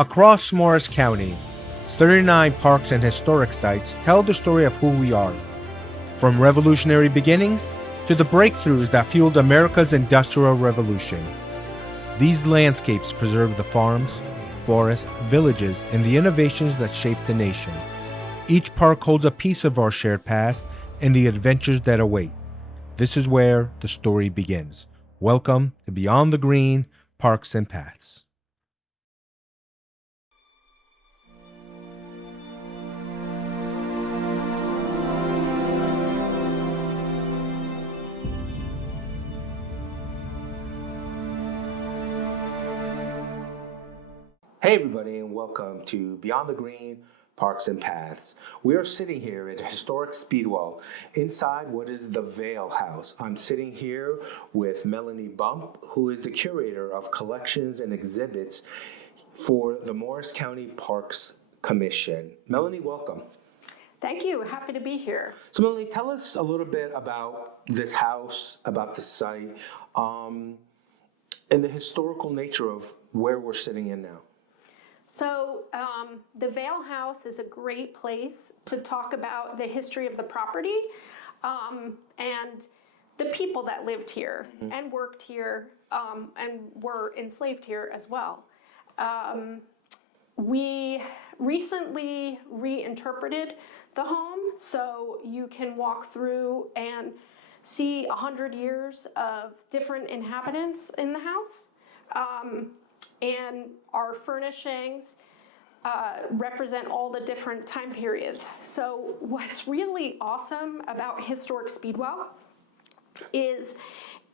Across Morris County, 39 parks and historic sites tell the story of who we are. From revolutionary beginnings to the breakthroughs that fueled America's Industrial Revolution. These landscapes preserve the farms, forests, villages, and the innovations that shaped the nation. Each park holds a piece of our shared past and the adventures that await. This is where the story begins. Welcome to Beyond the Green, Parks and Paths. Hey everybody, and welcome to Beyond the Green, Parks and Paths. We are sitting here at Historic Speedwell inside what is the Vail House. I'm sitting here with Melanie Bump, who is the Curator of Collections and Exhibits for the Morris County Parks Commission. Melanie, welcome. Thank you. Happy to be here. So Melanie, tell us a little bit about this house, about the site, and the historical nature of where we're sitting in now. So the Vail House is a great place to talk about the history of the property and the people that lived here and worked here and were enslaved here as well. We recently reinterpreted the home, so you can walk through and see 100 years of different inhabitants in the house. And our furnishings represent all the different time periods. So what's really awesome about Historic Speedwell is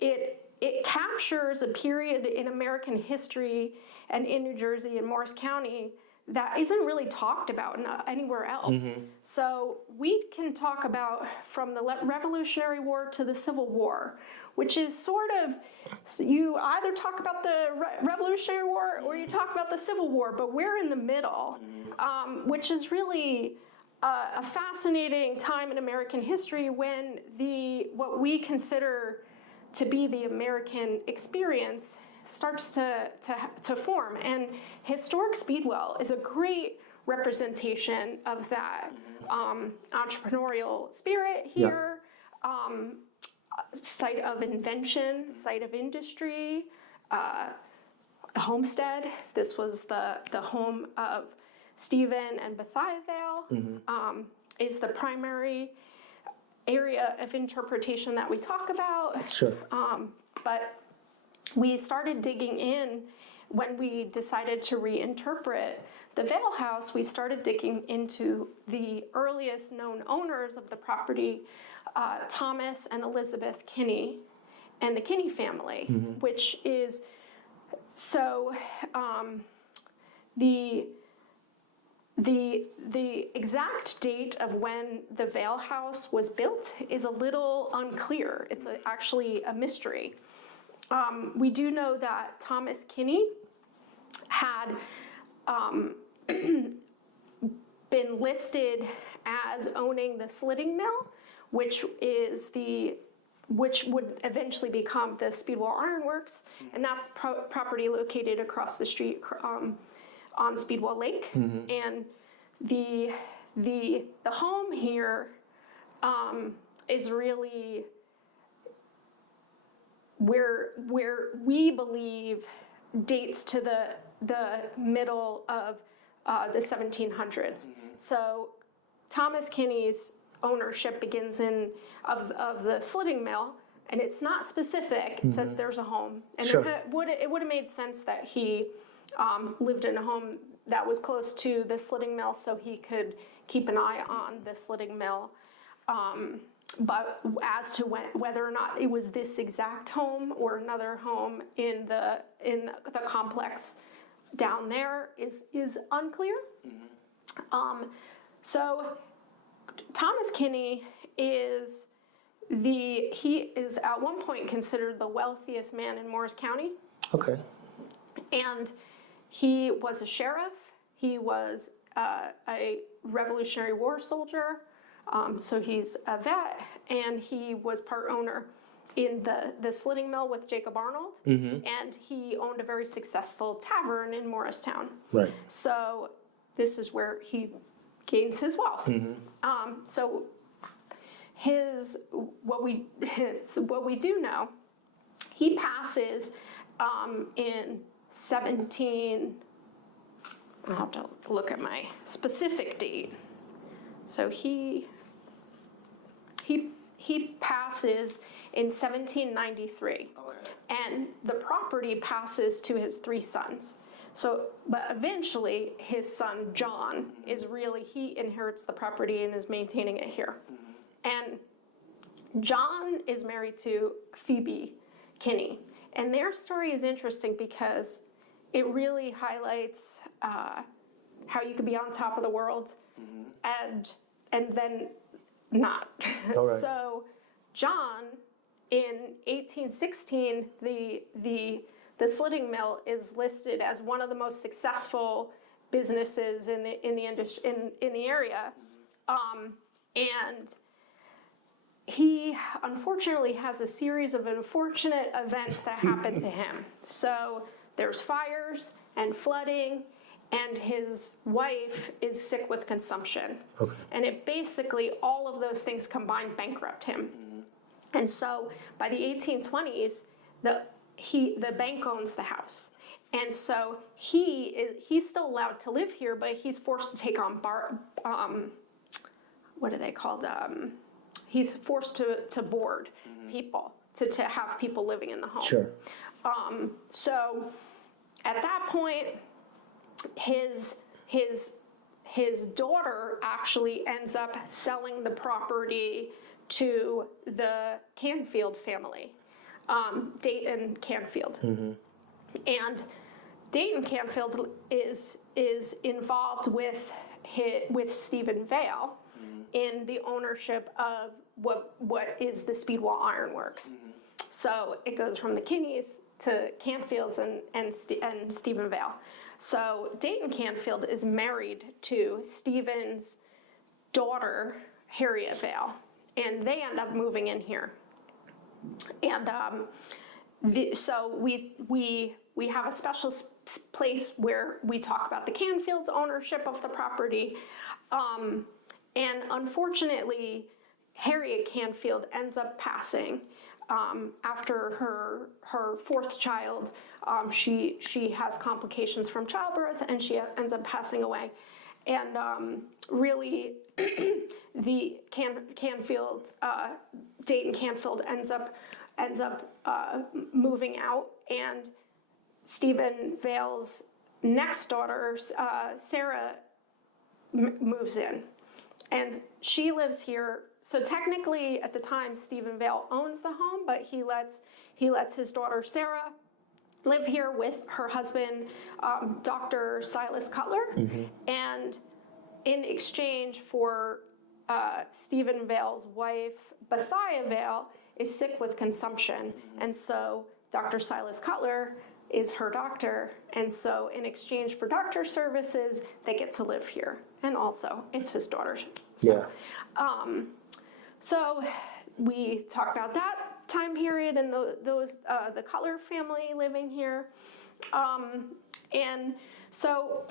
it captures a period in American history and in New Jersey and Morris County that isn't really talked about anywhere else. So we can talk about from the Revolutionary War to the Civil War, which is sort of, so you either talk about the Revolutionary War or you talk about the Civil War, but we're in the middle, which is really a fascinating time in American history when what we consider to be the American experience starts to form. And Historic Speedwell is a great representation of that entrepreneurial spirit here. Site of invention, site of industry, homestead. This was the home of Stephen and Bethia Vail, is the primary area of interpretation that we talk about. Sure. But we started digging in when we decided to reinterpret the Vail House. We started digging into the earliest known owners of the property, Thomas and Elizabeth Kinney, and the Kinney family, which is so the exact date of when the Vail House was built is a little unclear. It's actually a mystery. We do know that Thomas Kinney had been listed as owning the slitting mill, which would eventually become the Speedwell Iron Works, and that's property located across the street on Speedwell Lake. And the home here is really where we believe dates to the middle of the 1700s. So Thomas Kinney's ownership begins of the slitting mill, and it's not specific. It says there's a home, and sure. it would have made sense that he lived in a home that was close to the slitting mill, so he could keep an eye on the slitting mill. But as to whether or not it was this exact home or another home in the complex down there is unclear. So Thomas Kinney is at one point considered the wealthiest man in Morris County. Okay. And he was a sheriff. He was a Revolutionary War soldier. So he's a vet, and he was part owner in the slitting mill with Jacob Arnold, and he owned a very successful tavern in Morristown. Right. So this is where he gains his wealth. So what we do know, he passes in 17. I'll have to look at my specific date. So he passes in 1793, and the property passes to his 3 sons. So, but eventually his son John he inherits the property and is maintaining it here. And John is married to Phoebe Kinney, and their story is interesting because it really highlights how you could be on top of the world and then not. Right. So John, in 1816, the slitting mill is listed as one of the most successful businesses in the area, and he unfortunately has a series of unfortunate events that happen to him. So there's fires and flooding, and his wife is sick with consumption. And it basically, all of those things combined bankrupt him. And so by the 1820s, the bank owns the house. And so he's still allowed to live here, but he's forced to take on what are they called? He's forced to board people, to have people living in the home. Sure. So at that point, his daughter actually ends up selling the property to the Canfield family, Dayton Canfield. And Dayton Canfield is involved with Stephen Vail in the ownership of what is the Speedwell Iron Works. So it goes from the Kinneys to Canfields and Stephen Vail. So Dayton Canfield is married to Stephen's daughter, Harriet Vail, and they end up moving in here. And so we have a special place where we talk about the Canfield's ownership of the property. And unfortunately, Harriet Canfield ends up passing after her 4th child. She has complications from childbirth, and she ends up passing away. And really, the Canfield, Dayton Canfield ends up moving out, and Stephen Vail's next daughter, Sarah, moves in, and she lives here. So technically, at the time, Stephen Vail owns the home, but he lets his daughter Sarah live here with her husband, Dr. Silas Cutler, and in exchange for Stephen Vail's wife, Bethia Vail, is sick with consumption, and so Dr. Silas Cutler is her doctor, and so in exchange for doctor services, they get to live here, and also it's his daughter. So, so we talk about that time period and the Cutler family living here, and so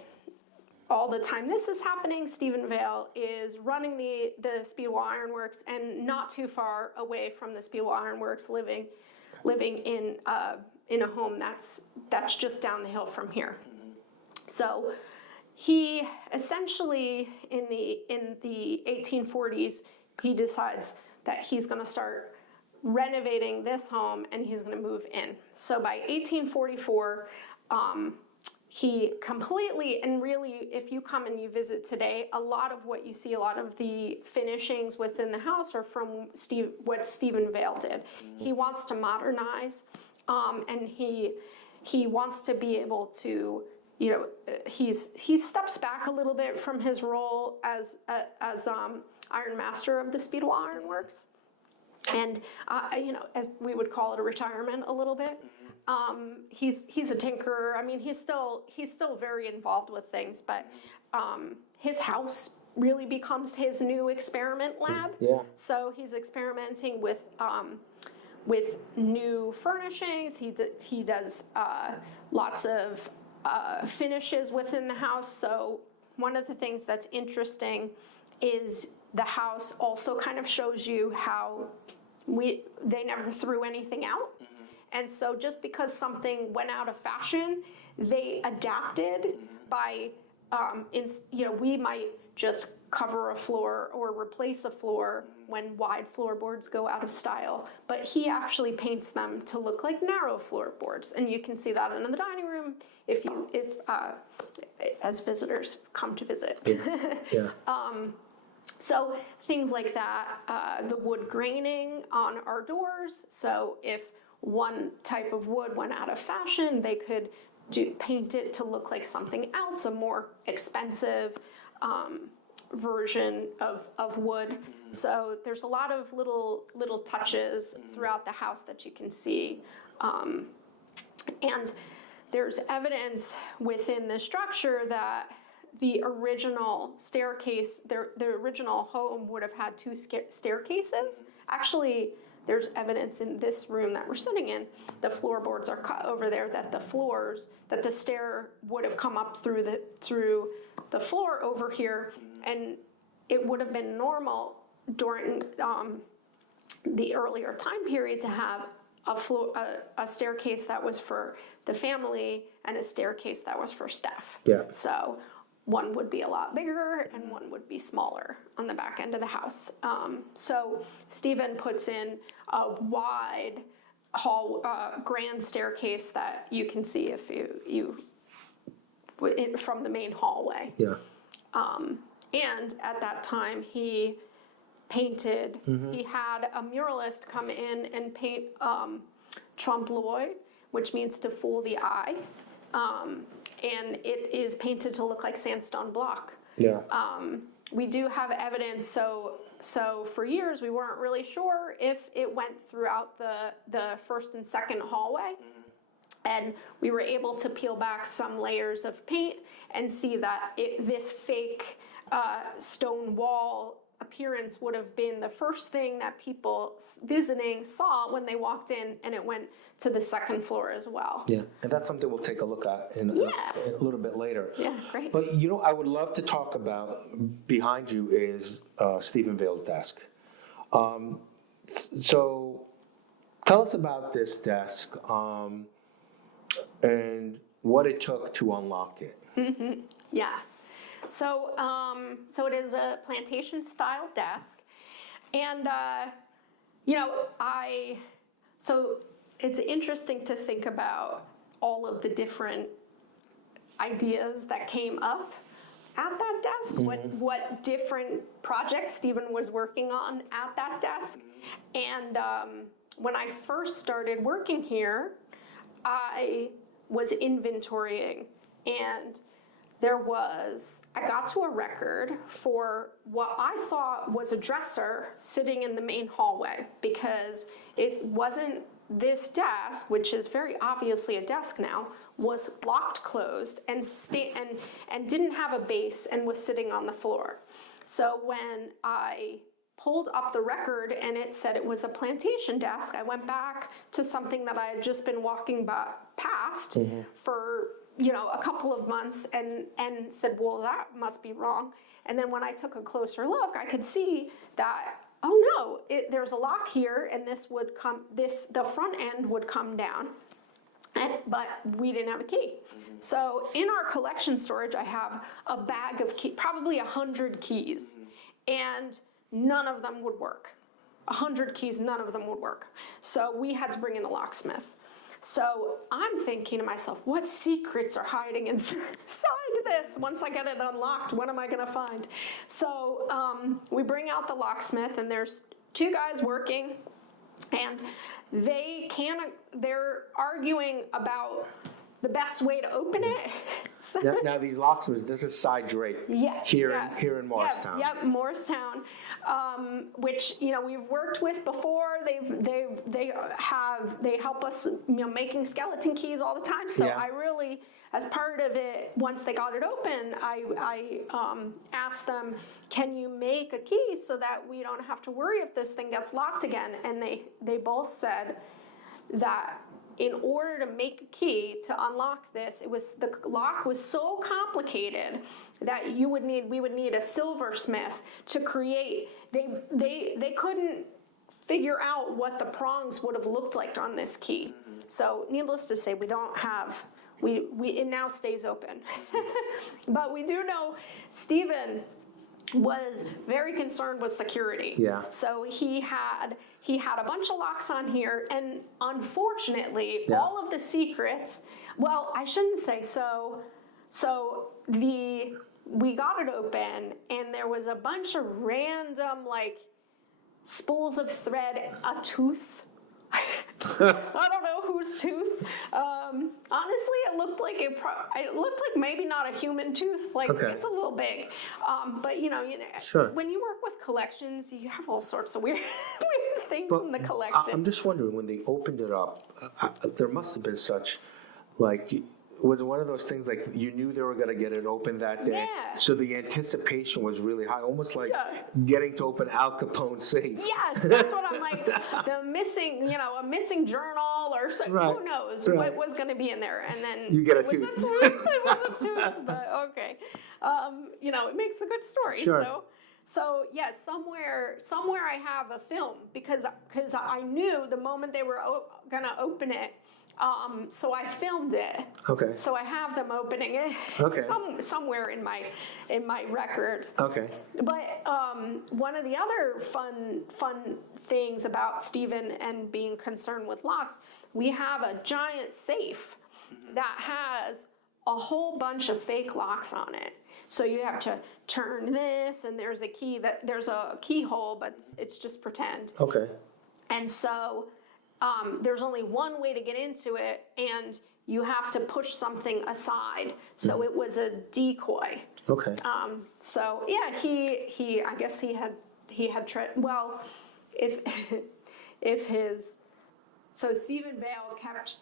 all the time this is happening, Stephen Vail is running the Speedwell Iron Works, and not too far away from the Speedwell Iron Works, living in a home that's just down the hill from here. So he essentially in the 1840s, he decides that he's going to start renovating this home and he's going to move in. So by 1844, he completely, and really, if you come and you visit today, a lot of what you see, a lot of the finishings within the house are from what Stephen Vail did. He wants to modernize, and he wants to be able to, he steps back a little bit from his role as Iron Master of the Speedwell Iron Works, and as we would call it, a retirement a little bit. He's a tinkerer. I mean, he's still very involved with things, but his house really becomes his new experiment lab. Yeah. So he's experimenting with with new furnishings. He does lots of finishes within the house. So one of the things that's interesting is the house also kind of shows you how they never threw anything out. And so just because something went out of fashion, they adapted by, we might just cover a floor or replace a floor when wide floorboards go out of style, but he actually paints them to look like narrow floorboards. And you can see that in the dining room if as visitors come to visit. Yeah. So things like that, the wood graining on our doors. So if one type of wood went out of fashion, they could paint it to look like something else, a more expensive version of wood. So there's a lot of little touches throughout the house that you can see. And there's evidence within the structure that the original staircase, the original home would have had two staircases. Actually, there's evidence in this room that we're sitting in. The floorboards are cut over there that the stair would have come up through the floor over here, and it would have been normal during the earlier time period to have a staircase that was for the family and a staircase that was for staff. Yeah. So one would be a lot bigger and one would be smaller on the back end of the house. So Stephen puts in a wide hall, grand staircase that you can see if you from the main hallway. Yeah. And at that time he painted, he had a muralist come in and paint trompe l'oeil, which means to fool the eye. And it is painted to look like sandstone block. Yeah. We do have evidence, so for years we weren't really sure if it went throughout the first and second hallway. And we were able to peel back some layers of paint and see that this fake stone wall appearance would have been the first thing that people visiting saw when they walked in, and it went to the second floor as well. Yeah, and that's something we'll take a look at in a little bit later. Yeah, great. But I would love to talk about, behind you is Stephen Vail's desk. So tell us about this desk and what it took to unlock it. Mm-hmm. Yeah. So it is a plantation style desk, and so it's interesting to think about all of the different ideas that came up at that desk, what different projects Stephen was working on at that desk. And when I first started working here, I was inventorying, and I got to a record for what I thought was a dresser sitting in the main hallway, because it wasn't this desk, which is very obviously a desk now, was locked closed and didn't have a base and was sitting on the floor. So when I pulled up the record and it said it was a plantation desk, I went back to something that I had just been walking past for a couple of months and said, well, that must be wrong. And then when I took a closer look, I could see that, oh no, there's a lock here, and the front end would come down, but we didn't have a key. So in our collection storage, I have a bag of keys, probably 100 keys, and none of them would work. 100 keys, none of them would work. So we had to bring in a locksmith. So I'm thinking to myself, what secrets are hiding inside this? Once I get it unlocked, what am I going to find? So we bring out the locksmith, and there's two guys working, and they're arguing about the best way to open it. So, Now these locks, this is side drape. yeah, Here yes. in Morristown. Yep, Morristown, which we've worked with before. They help us making skeleton keys all the time. So Yeah. I really, as part of it, once they got it open, I asked them, can you make a key so that we don't have to worry if this thing gets locked again? And they both said that in order to make a key to unlock this, the lock was so complicated that we would need a silversmith to create. They couldn't figure out what the prongs would have looked like on this key. So needless to say, we don't have. It now stays open, but we do know Stephen was very concerned with security. Yeah. So he had a bunch of locks on here, and unfortunately, Yeah. all of the secrets. Well, I shouldn't say so. So we got it open, and there was a bunch of random spools of thread, a tooth. I don't know whose tooth. Honestly, it looked like maybe not a human tooth. Okay. It's a little big. But Sure. when you work with collections, you have all sorts of weird things But in the collection. I'm just wondering, when they opened it up, there must have been such, was it one of those things you knew they were going to get it open that day? Yeah. So the anticipation was really high, almost like Yeah. getting to open Al Capone's safe. Yes, that's what I'm like. A missing journal or something. Right. Who knows Right. what was going to be in there? And then You get a it was tooth. a tooth. It was a tooth. But okay, it makes a good story. Sure. So yes, somewhere I have a film because I knew the moment they were gonna open it. So I filmed it. Okay. So I have them opening it. Okay. Somewhere in my records. Okay. But one of the other fun things about Stephen and being concerned with locks, we have a giant safe that has a whole bunch of fake locks on it. So you have to turn this, and there's a keyhole, but it's just pretend. Okay. And so there's only one way to get into it, and you have to push something aside. So it was a decoy. Okay. So yeah, he I guess he had well, so Stephen Vail kept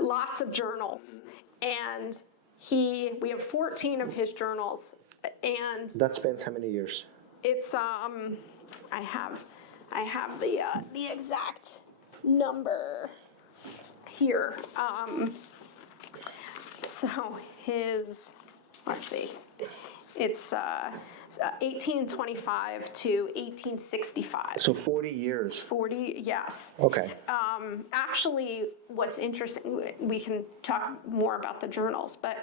lots of journals, and we have 14 of his journals, and That spans how many years? it's I have the exact number here. So let's see, it's 1825 to 1865. So 40 years. 40, yes. Okay. Actually, what's interesting, we can talk more about the journals, but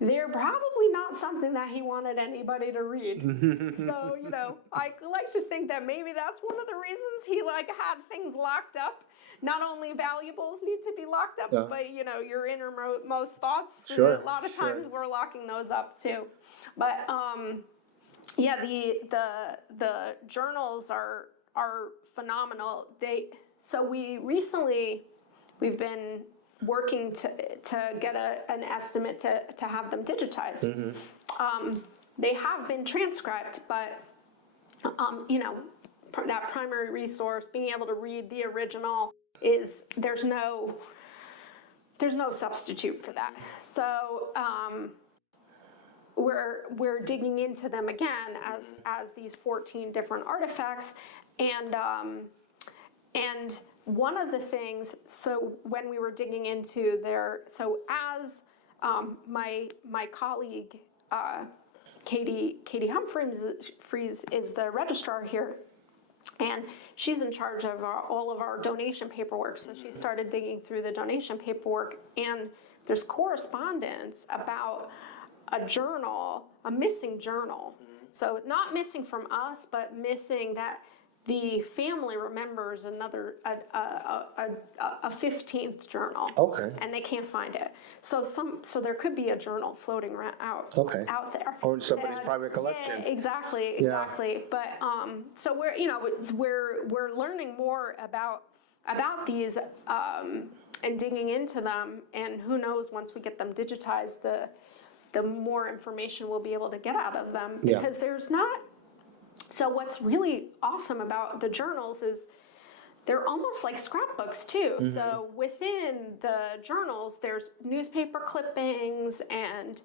they're probably not something that he wanted anybody to read. So, I like to think that maybe that's one of the reasons he had things locked up. Not only valuables need to be locked up, but your innermost thoughts. Sure, A lot of times we're locking those up too. But yeah, the journals are phenomenal. We've been working to get an estimate to have them digitized. They have been transcribed, but that primary resource, being able to read the original, there's no substitute for that. So we're digging into them again as these 14 different artifacts, and one of the things, so when we were digging into as my colleague Katie Humphreys is the registrar here, and she's in charge of all of our donation paperwork. So she started digging through the donation paperwork, and there's correspondence about a missing journal. So not missing from us, but missing that the family remembers a 15th journal. Okay. And they can't find it. So there could be a journal floating around out there. Or in somebody's private collection. Yeah, exactly. But so we're learning more about about these and digging into them. And who knows, once we get them digitized, the more information we'll be able to get out of them. Yeah. Because there's not. So what's really awesome about the journals is they're almost like scrapbooks too. So within the journals, there's newspaper clippings and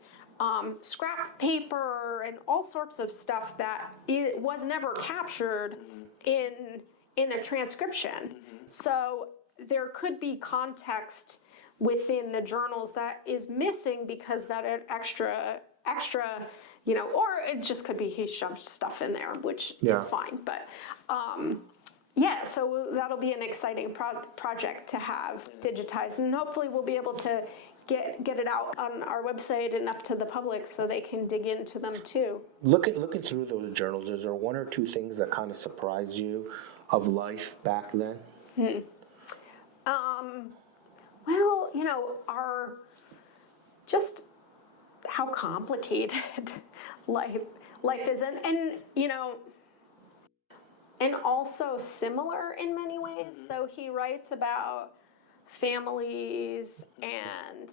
scrap paper and all sorts of stuff that it was never captured in a transcription. So there could be context within the journals that is missing because that extra, or it just could be he shoved stuff in there, which is fine. But yeah, so that'll be an exciting project to have digitized, and hopefully we'll be able to get it out on our website and up to the public so they can dig into them too. Looking through those journals, is there one or two things that kind of surprise you of life back then? Well, just how complicated life is, and also similar in many ways. So he writes about families and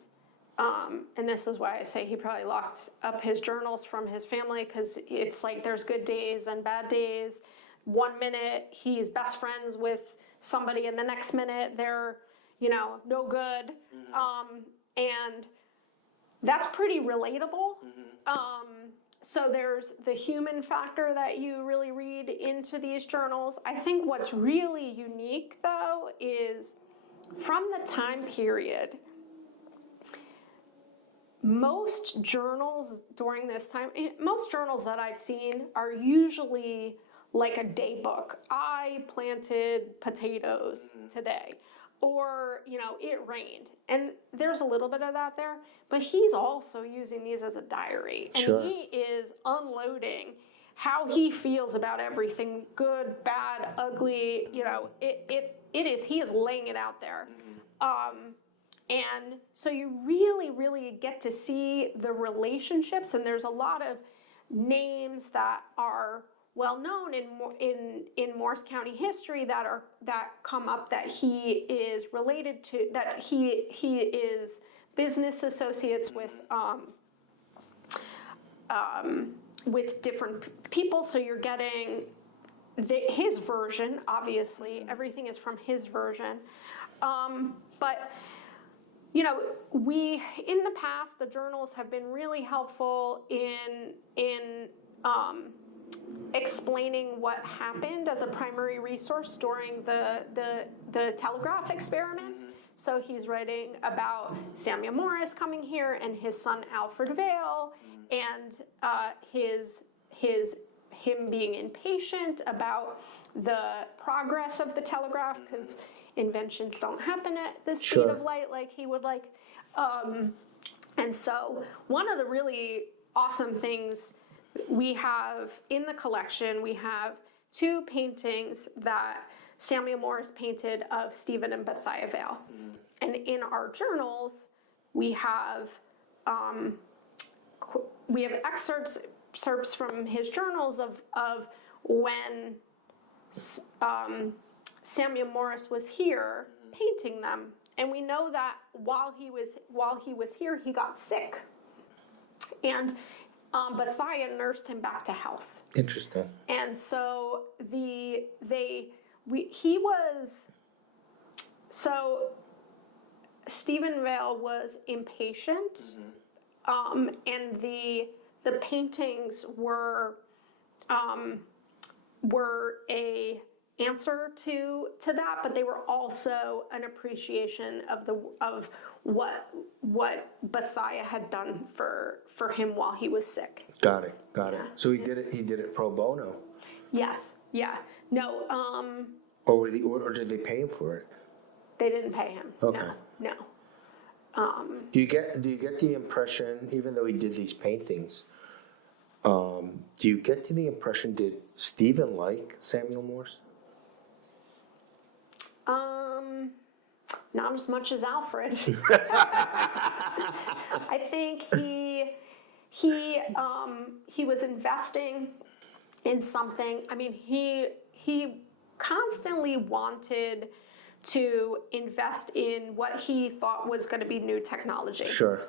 this is why I say he probably locked up his journals from his family, because it's like there's good days and bad days. 1 minute he's best friends with somebody and the next minute they're, no good. And that's pretty relatable. So there's the human factor that you really read into these journals. I think what's really unique, though, is from the time period, most journals during this time, most journals that I've seen are usually like a day book. I planted potatoes today. Or, it rained. And there's a little bit of that there, but he's also using these as a diary. And Sure. he is unloading how he feels about everything, good, bad, ugly, he is laying it out there. And so you really, really get to see the relationships, and there's a lot of names that are well known in Morris County history that come up that he is related to, that he is business associates with different people. So you're getting his version. Obviously, everything is from his version, but. We in the past, the journals have been really helpful in explaining what happened as a primary resource during the telegraph experiments. So he's writing about Samuel Morris coming here and his son Alfred Vail, and him being impatient about the progress of the telegraph, because inventions don't happen at the speed of light like he would like. And so one of the really awesome things we have in the collection, we have 2 paintings that Samuel Morris painted of Stephen and Bethiah Vail. And in our journals, we have excerpts from his journals of when Samuel Morris was here painting them, and we know that while he was here, he got sick, and Bethiah nursed him back to health. Interesting. And so Stephen Vail was impatient, and the paintings were a answer to that, but they were also an appreciation of what Bethiah had done for him while he was sick. Got it. So he did it pro bono. Yes. Yeah. No. Or did they pay him for it? They didn't pay him. Okay. No. Do you get the impression, even though he did these paintings, do you get the impression, did Stephen like Samuel Morse? Not as much as Alfred. I think he was investing in something. I mean, he constantly wanted to invest in what he thought was going to be new technology. Sure.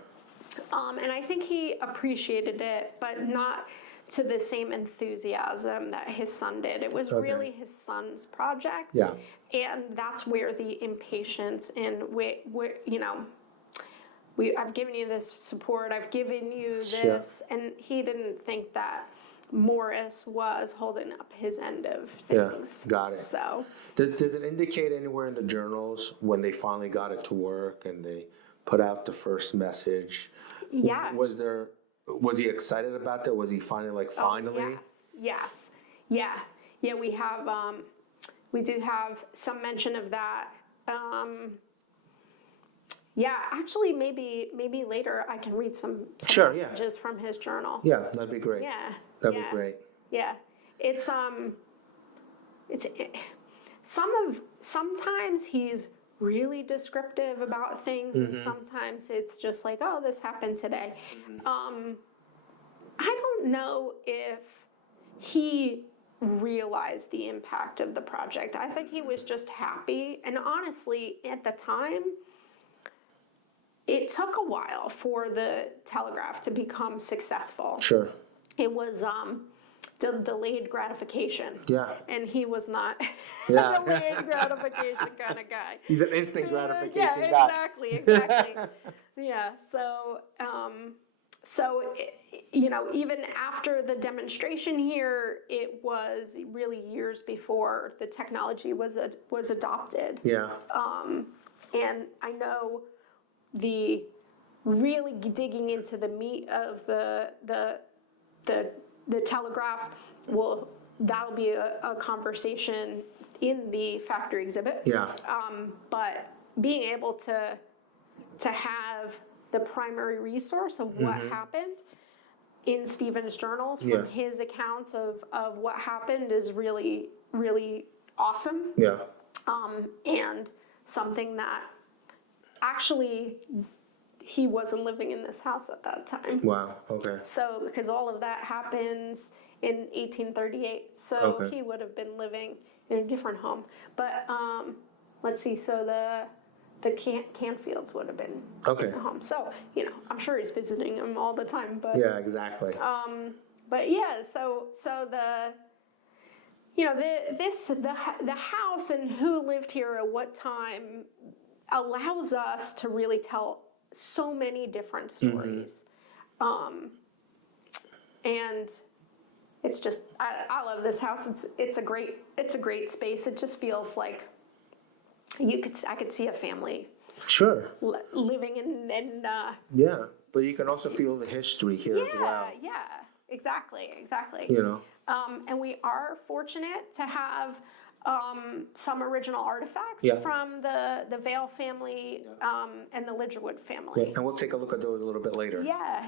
And I think he appreciated it, but not to the same enthusiasm that his son did. It was really his son's project. Yeah. And that's where the impatience and where you know, I've given you this support, I've given you this, and he didn't think that Morris was holding up his end of things. Yeah, got it. So, Does it indicate anywhere in the journals when they finally got it to work and they put out the first message? yeah. Was he excited about that? Was he finally finally? Oh, yes. Yeah. We do have some mention of that. Yeah, actually, maybe later I can read some messages from his journal. Yeah, that'd be great. Yeah, that'd be great. Yeah, sometimes he's really descriptive about things, and sometimes it's just like, oh, this happened today. I don't know if he realized the impact of the project. I think he was just happy, and honestly, at the time, it took a while for the telegraph to become successful. Sure. It was delayed gratification. Yeah. And he was not a Yeah. delayed gratification kind of guy. He's an instant gratification yeah, guy. exactly. Yeah. So, even after the demonstration here, it was really years before the technology was adopted. Yeah. And I know the really digging into the meat of the telegraph, that'll be a conversation in the factory exhibit. Yeah. But being able to have the primary resource of what happened in Stephen's journals from his accounts of what happened is really, really awesome. Yeah. And something that actually he wasn't living in this house at that time. Wow. Okay. So, because all of that happens in 1838, so he would have been living in a different home. But let's see. So the Canfields would have been in the home. So I'm sure he's visiting them all the time. But yeah, exactly. But yeah, so the the house and who lived here at what time allows us to really tell so many different stories. And it's just, I love this house. It's a great space. It just feels like I could see a family living in yeah, but you can also feel the history here as well. Yeah, exactly. And we are fortunate to have some original artifacts from the Vail family and the Lidgerwood family. Yeah, and we'll take a look at those a little bit later. Yeah.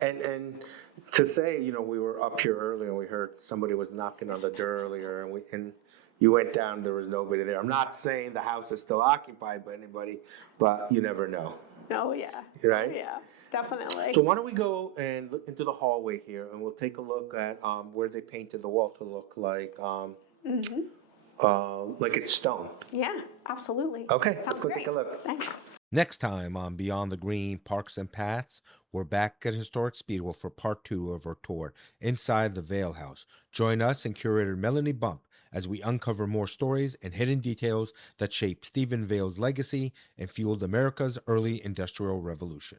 And to say, we were up here earlier and we heard somebody was knocking on the door earlier, and you went down, there was nobody there. I'm not saying the house is still occupied by anybody, but you never know. Oh yeah. Right? Yeah, definitely. So why don't we go and look into the hallway here, and we'll take a look at where they painted the wall to look like it's stone. Yeah, absolutely. Okay, Sounds let's go great. take a look. Thanks. Next time on Beyond the Green Parks and Paths, we're back at Historic Speedwell for part 2 of our tour inside the Vail House. Join us and Curator Melanie Bump as we uncover more stories and hidden details that shaped Stephen Vail's legacy and fueled America's early industrial revolution.